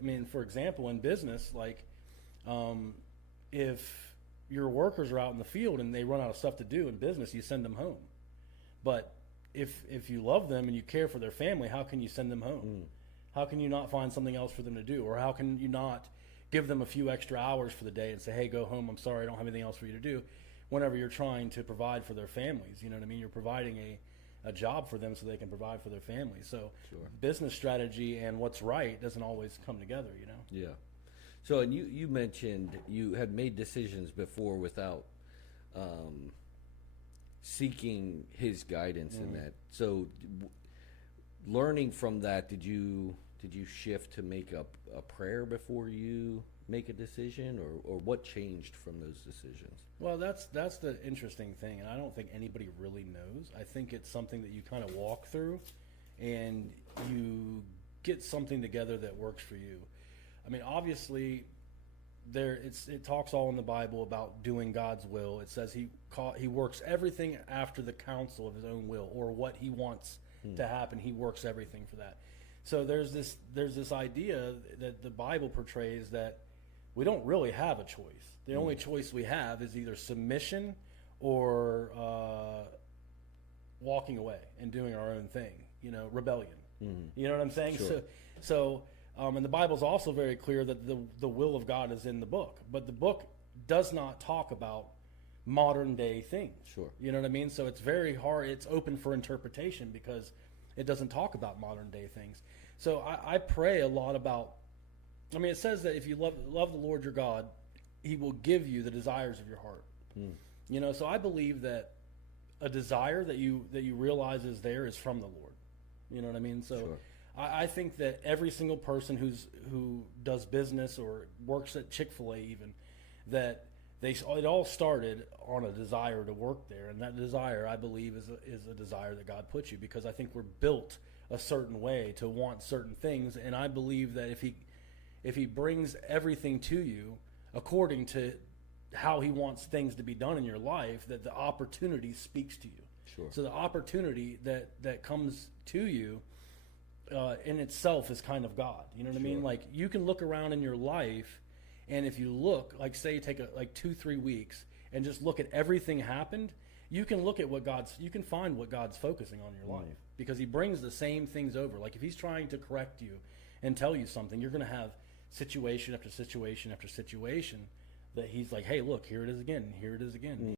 I mean, for example, in business, like if your workers are out in the field and they run out of stuff to do in business, you send them home. But if you love them and you care for their family, how can you send them home? How can you not find something else for them to do? Or how can you not give them a few extra hours for the day and say, hey, go home, I'm sorry, I don't have anything else for you to do, whenever you're trying to provide for their families. You know what I mean? You're providing a job for them so they can provide for their families. So business strategy and what's right doesn't always come together, you know? Yeah. So, and you mentioned you had made decisions before without seeking his guidance in that. So, learning from that, did you shift to make up a prayer before you make a decision, or what changed from those decisions? Well, that's the interesting thing, and I don't think anybody really knows. I think it's something that you kind of walk through, and you get something together that works for you. I mean, obviously, it talks all in the Bible about doing God's will. It says he works everything after the counsel of his own will, or what he wants to happen. He works everything for that. So there's this idea that the Bible portrays that we don't really have a choice. The only choice we have is either submission or walking away and doing our own thing. You know, rebellion. You know what I'm saying? Sure. So and the Bible's also very clear that the will of God is in the book, but the book does not talk about modern day things. Sure. You know what I mean? So it's very hard. It's open for interpretation because it doesn't talk about modern day things. So I pray a lot about, I mean, it says that if you love the Lord your God, he will give you the desires of your heart. You know, so I believe that a desire that you realize is there is from the Lord. You know what I mean? So Sure. I think that every single person who does business or works at Chick-fil-A even, that it all started on a desire to work there, and that desire, I believe, is a desire that God puts you, because I think we're built a certain way to want certain things, and I believe that if he brings everything to you according to how he wants things to be done in your life, that the opportunity speaks to you. Sure. So the opportunity that comes to you in itself is kind of God. You know what I mean? Like, you can look around in your life, and if you look, like, say, take 2-3 weeks and just look at everything happened, you can look at you can find what God's focusing on in your life, because he brings the same things over. Like, if he's trying to correct you and tell you something, you're going to have situation after situation after situation that he's like, hey, look, here it is again, here it is again.